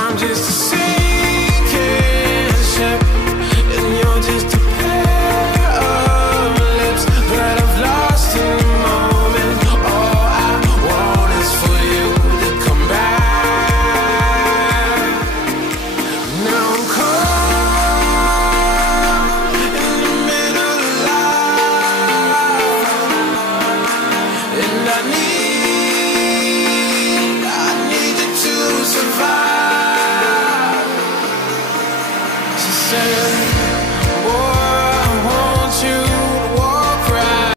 I'm just a sinking ship, and you're just a pair of lips that I've lost in the moment. All I want is for you to come back. Now I'm caught in the middle of life, and I need you to survive. She said